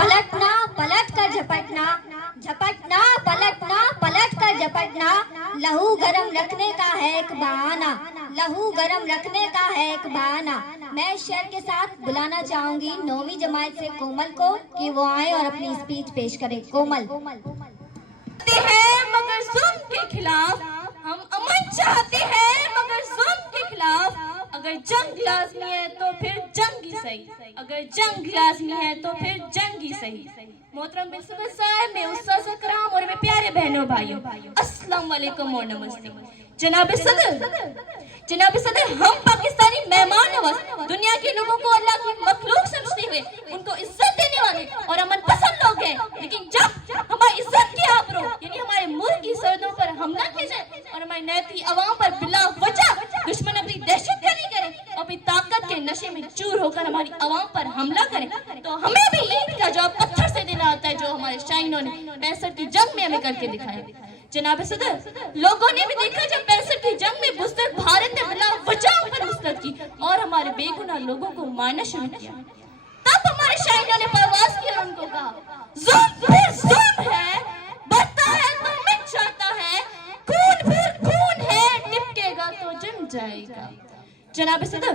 पलटना, पलट कर झपटना, झपटना पलटना, पलट कर झपटना, लहू गरम रखने का है एक बहाना, लहू गरम रखने का है एक बहाना। मैं इस शेर के साथ बुलाना चाहूंगी 9वीं जमात से कोमल को कि वो आए और अपनी स्पीच पेश करे। कोमल। हैं मगर जुल्म के खिलाफ, हम अमन चाहते हैं मगर जुल्म के खिलाफ। अगर जंग लाजमी है तो फिर जंग ही सही, अगर जंग लाजमी है तो फिर जंग ही सही। मोहतरम प्रिंसिपल साहब, मैं उस्ताद इकराम और मेरे प्यारे बहनों भाइयों, अस्सलाम वालेकुम और नमस्ते। जनाब सदर, हम पाकिस्तानी मेहमान नवाज, दुनिया के लोगों को अल्लाह की मखलूक समझते हुए उनको इज्जत देने वाले और अमन पसंद लोग हैं, लेकिन जब हमारी इज्जत की आबरू यानी हमारे मुल्क की सरहदों पर हमला किया जाए और हमारी नैती अवाम पर बिला वजह दुश्मन अपनी दहशत गर्दी करे और अपनी ताकत के नशे में चूर होकर हमारी अवाम पर हमला करे, तो हमें भी ईद का जवाब पत्थर से देना होता है, जो हमारे शाहीनों ने 65 की जंग में हमें करके दिखाया। जनाब सदर, लोगों ने भी देखा जब 65 की जंग में बुज़दिल भारत ने बिला वजह पर मुस्तद की और हमारे बेगुनाह लोगों को मारना शुरू किया, तब हमारे शाहीनों ने परवाज़ की और उनको कहा, जुल्म फिर जुल्म है, बढ़ता है तो मिट जाता है, खून फिर खून है, टिपकेगा तो जम जाएगा। जनाब सदर,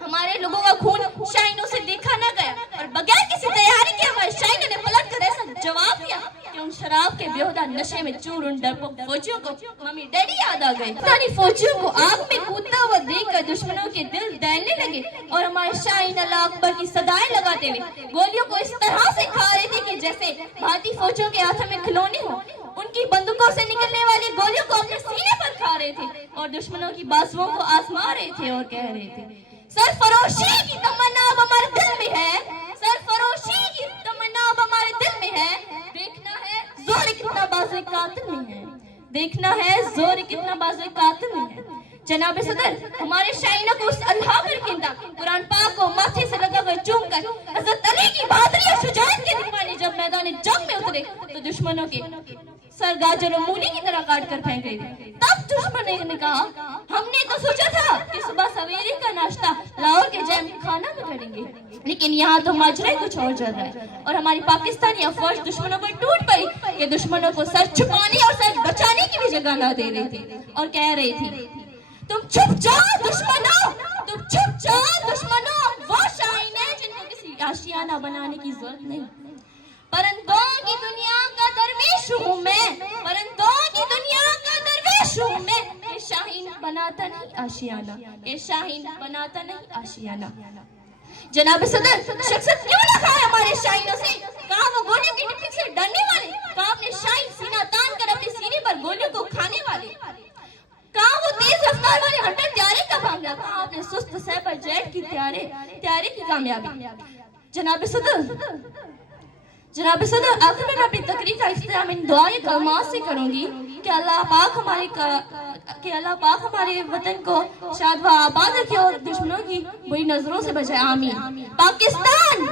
हमारे लोगों का खून शाहीनों से देखा न गया और बगैर किसी तैयारी के हमारे शाहीनों ने पलट कर ऐसा जवाब दिया कि उन शराब के बेहुदा नशे में चूर उन डरपोक फौजियों को मम्मी डैडी याद आ गए। सारी फौजियों को आग में कूदता हुआ देखकर दुश्मनों के दिल दहलने लगे और हमारे शाहीन अल्लाह अकबर की सदाएं लगाते हुए गोलियों को इस तरह से खा रहे थे कि जैसे भारतीय फौजियों के हाथों में खिलौने हो। उनकी बंदूकों से निकलने वाली गोलियों को अपने सीने पर खा रहे थे और दुश्मनों की बाजुओं को आजमा रहे थे और कह रहे थे, सरफरोशी की तमन्ना अब हमारे दिल में है, सरफरोशी की तमन्ना अब हमारे दिल में है, देखना है जोर कितना बाज़े कातिल में है, देखना है जोर कितना बाज़े कातिल में है। जनाब सदर, हमारे शाहीनों को उस अल्लाह पर यकीन था, कुरान पाक को माथे से लगा कर चूम कर हज़रत अली की बहादुरी और शुजाअत के दीवाने जब मैदान जंग में उतरे तो दुश्मनों के सर गाजर और मूली की तरह काट कर फेंक रहे थे। तब दुश्मन ने कहा, हमने तो सोचा था कि सुबह सवेरे का नाश्ता लाहौर के जैम खाना में करेंगे, लेकिन यहाँ तो माजरा ही कुछ और चल रहा है और हमारी पाकिस्तानी अफवाज दुश्मनों पर टूट पड़ी कि दुश्मनों को सर छुपाने और सर बचाने की भी जगह न दे रहे थे और कह रही थी, तुम चुप जाओ दुश्मनों, तुम चुप जाओ दुश्मनों, वो शाहीन है जिनको किसी आशियाना बनाने की जरूरत नहीं। परिंदों की दुनिया का दरवेश हूँ मैं, परिंदों की दुनिया का दरवेश हूँ मैं, ये शाहीन बनाता नहीं आशियाना, ये शाहीन बनाता नहीं आशियाना। जनाब सदर, शख्सियत क्यों ना खाए हमारे शाहीनों से, कहा वो गोलियों की टिप्पणी से डरने वाले, कहा अपने शाहीन सीना तान कर अपने सीने पर गोलियों को खाने वाले, कहा वो तेज रफ्तार वाले हंटर त्यारे का कामयाब, कहा अपने सुस्त सैपर जेट की त्यारे की कामयाबी। जनाब सदर, आखिर में अपनी तकरीर का इख्तिताम इन दुआएं कलमात से करूंगी कि अल्लाह पाक हमारे वतन को शाद व आबाद रखे और दुश्मनों की बुरी नजरों से बचाए, आमीन। पाकिस्तान